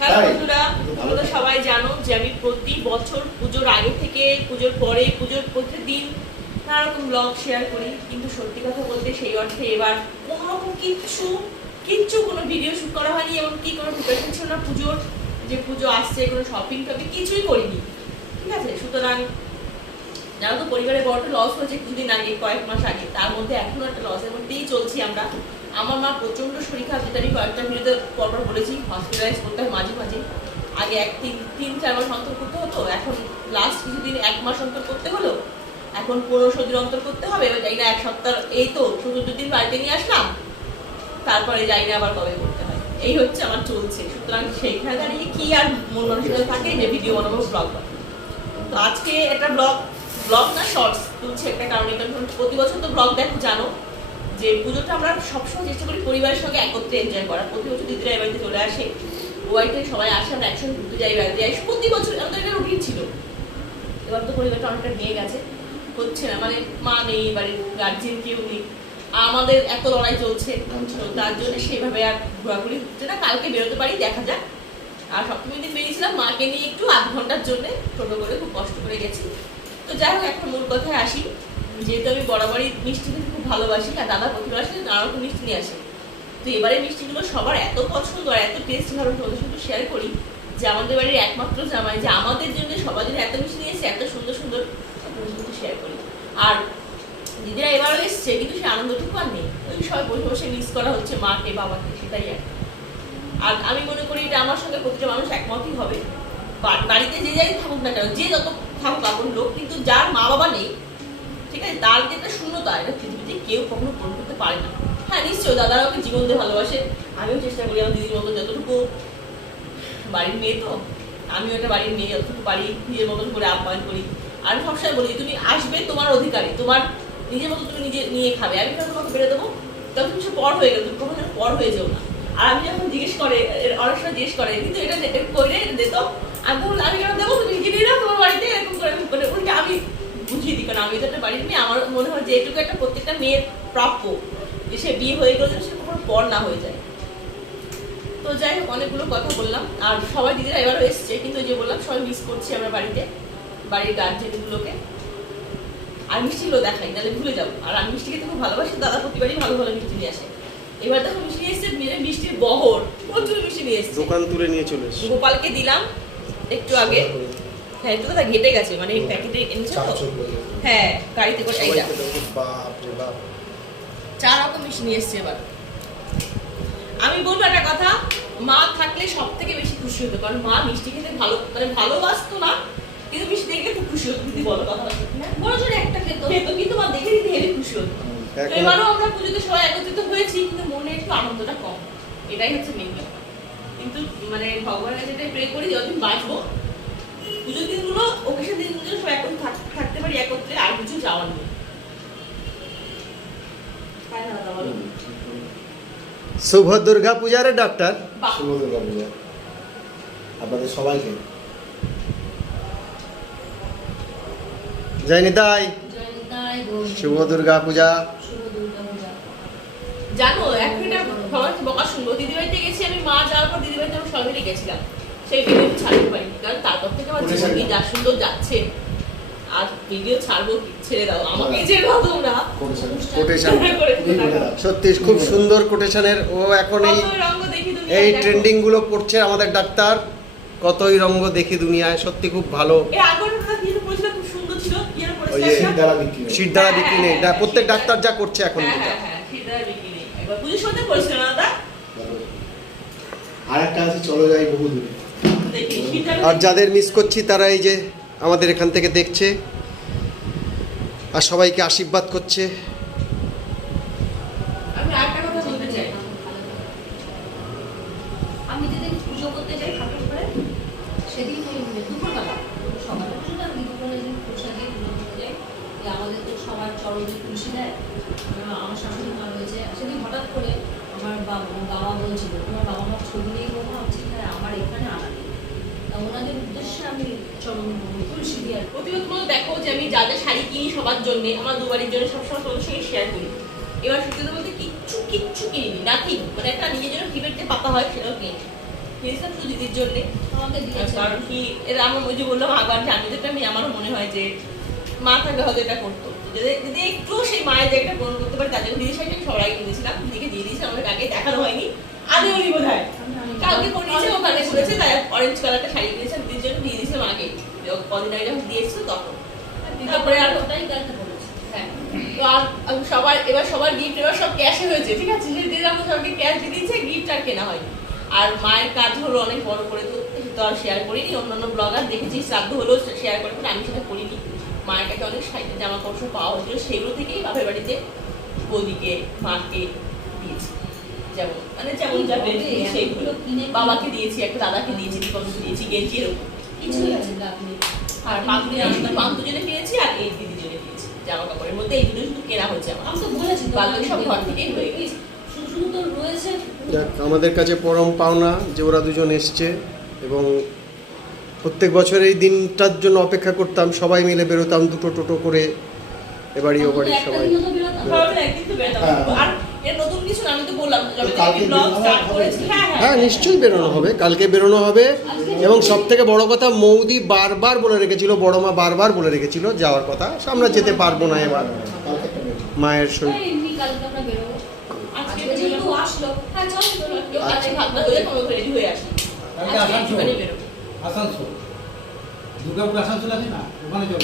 Hello বন্ধুরা তোমরা সবাই জানো যে আমি প্রতি বছর পুজোর আগে থেকে পুজোর পরে পুজোর প্রতিদিন নানা রকম ব্লগ শেয়ার করি। কিন্তু সত্যি কথা বলতে সেই অর্থে এবার কোনো রকম কিচ্ছু কিচ্ছু কোনো ভিডিও শুট করা হয়নি এমনকি কোনো প্রিপারেশন ছিল না পুজোর যে পুজো আসছে কোনো শপিং টপিং কিছুই করিনি। ঠিক আছে? সুতরাং জানো তো পরিবারের বড় লস হয়েছে কিছুদিন আগে কয়েক মাস আগে। তার মধ্যে এখনও একটা লসের মধ্যেই চলছি আমরা। আমার মা প্রচণ্ড শরীর খারাপ, যেটা আমি কয়েকটা ভিডিওতে পরপর বলেছি হসপিটালাইজ করতে হয় মাঝে মাঝে। আগে এক, তিন তিন, চার মাস অন্তর করতে হতো, এখন লাস্ট কিছুদিন এক মাস অন্তর করতে হলো, এখন পনেরোশো দিন অন্তর করতে হবে, এবার যাই না এক সপ্তাহ, এই তো শুধু দুদিন বাড়িতে নিয়ে আসলাম, তারপরে যাই না আবার কবে করতে হয়। এই হচ্ছে আমার চলছে। সুতরাং সেইখানে দাঁড়িয়ে কি আর মন মানসিকতা থাকে, যে ভিডিও বানাবো ব্লগ তো আজকে একটা ব্লগ ব্লগ না শর্টস তুলছে একটা কারণে। কারণ প্রতি বছর তো ব্লগ দেখো, জানো। যে পুজোটা আমরা সবসময় চেষ্টা করি পরিবারের সঙ্গে একত্রে এনজয় করা প্রতি বছর দিদিরা এই বাড়িতে চলে আসে। ও বাড়িতে সবাই আসে, আমরা একসঙ্গে ঘুরতে যাই বেড়াতে যাই। প্রতি বছর আমাদের একটা রুটিন ছিল। এবার তো পরিবারটা অনেকটা নিয়ে গেছে। হচ্ছে না মানে মা নেই বাড়ির গার্জেন কেউ নেই। আমাদের এত লড়াই চলছে তার জন্য সেইভাবে আর ঘোরাঘুরি হচ্ছে না। কালকে বেরোতে পারি, দেখা যাক। আর সপ্তমীর দিন বেরিয়েছিলাম, মাকে নিয়ে একটু আধ ঘণ্টার জন্য টোটো করে খুব কষ্ট করে গেছি। তো যাই হোক, এখন মূল কথায় আসি। যেহেতু আমি বরাবরই মিষ্টি ভালোবাসি আর দাদা প্রতিবার আসলে নানা রকম মিষ্টি নিয়ে আসে। তো এবারে মিষ্টিগুলো সবার এত পছন্দ আর এত টেস্ট ভালো তোমাদের সাথে শেয়ার করি যে আমাদের বাড়ির একমাত্র জামাই, যে আমাদের জন্য সবার জন্য এত মিষ্টি এসে এত সুন্দর সুন্দর তোমাদের সাথে শেয়ার করি। আর দিদিরা এবারও এসছে, কিন্তু সে আনন্দটুকু আর নেই। ওই সবাই বসে বসে মিস করা হচ্ছে মাকে, বাবাকে, সেটাই আর আর আমি মনে করি এটা আমার সঙ্গে প্রতিটা মানুষ একমতই হবে। বাড়িতে যে যাই থাকুক না কেন, যে যত থাকুক আপন লোক, কিন্তু যার মা বাবা নেই ঠিক আছে? তার একটা শূন্যতা এটা পৃথিবীতে কেউ কখনো পূরণ করতে পারে না। হ্যাঁ নিশ্চয়ই দাদারা ওকে জীবন দিয়ে ভালোবাসে। আমিও চেষ্টা করি আমার দিদির মতো যতটুকু। বাড়ির মেয়ে তো। আমিও একটা বাড়ির মেয়ে, যতটুকু পারি নিজের মতন করে আপ্যায়ন করি। আমি সবসময় বলি, তুমি আসবে তোমার অধিকারে। তোমার নিজের মতো তুমি নিজে নিয়ে খাবে। আমি যখন তোমাকে বেরো দেবো, তখন সে পর হয়ে গেল, তুমি কখনো পর হয়ে যেও না। আর আমি যখন জিজ্ঞেস করে অনেক সময় জিজ্ঞেস করে, কিন্তু এটা করে এটা দে তো? আমি তখন আমি কেন দেবো? তুমি কিনে না তোমার বাড়িতে। এরকম করে মানে উল্টে আমি বুঝিয়ে দিই কারণ আমি তো একটা বাড়ির মেয়ে আমার মনে হয় যে এটুকু একটা প্রত্যেকটা মেয়ের প্রাপ্য যে সে বিয়ে হয়ে গেলে সে কখনো পর না হয়ে যায়। তো যাই হোক অনেকগুলো কথা বললাম আর সবাই দিদিরা এবারও এসছে কিন্তু যে বললাম সবাই মিস করছি আমরা বাড়িতে বাড়ির গার্জেনগুলোকে আর মিষ্টিগুলো দেখাই নাহলে ভুলে যাব। আর আমি মিষ্টি খেতে খুব ভালোবাসি দাদা প্রতিবারই ভালো ভালো মিষ্টি নিয়ে আসে। এবার দেখো মিষ্টি নিয়ে এসছে মিষ্টির বহর প্রচুর মিষ্টি নিয়ে এসছে। দোকান তুলে নিয়ে চলে গোপালকে দিলাম একটু আগে। হ্যাঁ ঘেটে গেছে মানে প্যাকেটে এনেছে তো? চামচ হয়ে। হ্যাঁ গাড়িতে করে। চার রকম মিষ্টি নিয়ে এসছে এবার। আমি বলব একটা কথা মা থাকলে সব থেকে বেশি খুশি হতো কারণ মা মিষ্টি খেতে ভালো মানে ভালোবাসতো না কিন্তু মিষ্টি দেখলে খুব খুশি হতো দিদি বলো কথা বড় জোরে একটা খেত খেতো কিন্তু মা দেখে দিদি হেবি খুশি হতো। এবারও আমরা পুজোতে সবাই একত্রিত হয়েছি কিন্তু মনে একটু আনন্দটা কম। এটাই হচ্ছে মেন ব্যাপার। কিন্তু মানে ভগবানের কাছে এটাই প্রে করি যতদিন বাঁচবো পুজোর দিনগুলো অকেশন দিনগুলো সবাই একত্রে থাক- থাকতে পারি একত্রে আর কিছু যাওয়ার নেই তাই না দাদা বলো? শুভ দুর্গা পূজার ডাক্তার। শুভ দুর্গা পূজা। আপনাদের সবাইকে। জয় নিতাই শুভ দুর্গা পূজা। শুভ দুর্গা পূজা। জানো এটা সবার বকা শুনব? দিদিবাড়িতে গেছি আমি মা যাওয়ার পর দিদিবাড়িতে আমি সবাই গেছিলাম। সেই ভিডিও ছাড়তে পারিনি কারণ তারপর থেকে আমার জীবন যা সুন্দর যাচ্ছে। আর ভিডিও ছাড়বো ছেড়ে দাও। আমাকে ছেড়ে দাও তোমরা। কোটেশন। সত্যি খুব সুন্দর কোটেশনের। ও এখন এই এই। ট্রেন্ডিংগুলো পড়ছে আমাদের ডাক্তার। কতই রঙ্গ দেখি দুনিয়ায় সত্যি খুব ভালো। দ্বারা বিক্রি নেই। প্রত্যেক ডাক্তার যা করছে এখন আর যাদের মিস করছি তারা এই যে আমাদের এখান থেকে দেখছে আর সবাইকে আশীর্বাদ করছে। আমার বাবা বলছিল, তোমার বাবা মার ছবি নেই বলব হচ্ছে হ্যাঁ আমার এখানে আনা নেই তা ওনাদের উদ্দেশ্যে আমি চরণ তুলসী দিয়ে। আর প্রতিরোধ দেখো যে আমি যা যা শাড়ি কিনি সবার জন্য আমার দুবারের জন্য সবসময় তোমাদের সঙ্গে শেয়ার করি। এবার সত্যি বলতে কিচ্ছু কিচ্ছু কিনিনি নাথিং মানে একটা নিজের জন্য কিবের যে পাতা হয় সেটাও কিনি কিনেছিলাম শুধু দিদির জন্যে। আমাকে দিয়েছে। কারণ কি এরা আমার ওই যে বললাম আবার যে যেটা আমি আমারও মনে হয় যে মা থাকলে হয়তো এটা করতো। যদি একটু সেই মায়ের জায়গাটা পূরণ করতে পারে তার জন্য দিদির শাড়িটা আমি সবার কিনেছিলাম। দিদিকে দিয়ে দিয়েছি আমাকে আগে দেখানো হয়নি। আগে উনি বোধ হয় কালকে পরিয়েছে ওখানে করেছে তাই অরেঞ্জ কালারটা শাড়ি কিনেছে আমি দিদির জন্য দিয়ে দিয়েছিলাম আগে। কদিন আগে যখন দিয়েছিল তখন। তারপরে আর ওটাই হ্যাঁ। তো আর সবার এবার সবার গিফট এবার সব ক্যাশে হয়েছে ঠিক আছে? যে দিদি আমাকে সবাইকে ক্যাশ দিয়ে দিয়েছে গিফট আর কেনা হয়নি। আর মায়ের কাজ হলো অনেক বড় করে তো তো আর শেয়ার করিনি। অন্যান্য ব্লগার দেখেছি শ্রাদ্ধ হলেও শেয়ার করে আমি সেটা করিনি। মায়ের কাছে অনেক সাইডে জামা কাপড় পাওয়া হয়েছিল সেগুলো থেকেই বাপের বাড়িতে বৌদিকে মাকে দিয়েছি। যেমন মানে যেমন যা পেয়েছি সেইগুলো বাবাকে দিয়েছি একটা দাদাকে দিয়েছি দিয়েছি গেঞ্জি এরকম কিছুই আছে না আপনি। আর কিনেছি আর এই জন্য কিনেছি জামা কাপড়ের মধ্যে। এই দুটো শুধু কেনা হয়েছে আমার। আমি তো বলেছি বাকি সব ঘর থেকেই হয়ে গেছে। আমাদের কাছে পরম পাওনা যে ওরা দুজন এসছে এবং প্রত্যেক বছর এই দিনটার জন্য অপেক্ষা করতাম সবাই মিলে বেরোতাম দুটো টোটো করে এবাড়ি ও বাড়ি সবাই। হ্যাঁ। আর এর নতুন কিছু আমি তো বললাম যবে তো কালকে থেকে ব্লগ স্টার্ট করেছি। হ্যাঁ হ্যাঁ। হ্যাঁ নিশ্চয়ই বেরোনো হবে। কালকে বেরোনো হবে। এবং সব থেকে বড় কথা মৌদি বারবার বলে রেখেছিল বড় মা বারবার বলে রেখেছিল যাওয়ার কথা। আমরা যেতে পারব না এবার। মায়ের শরীর। হ্যাঁ, চল চলো আজকে আসানসোল। দুর্গাপুর আসানসোল আছে না? ওখানে যাব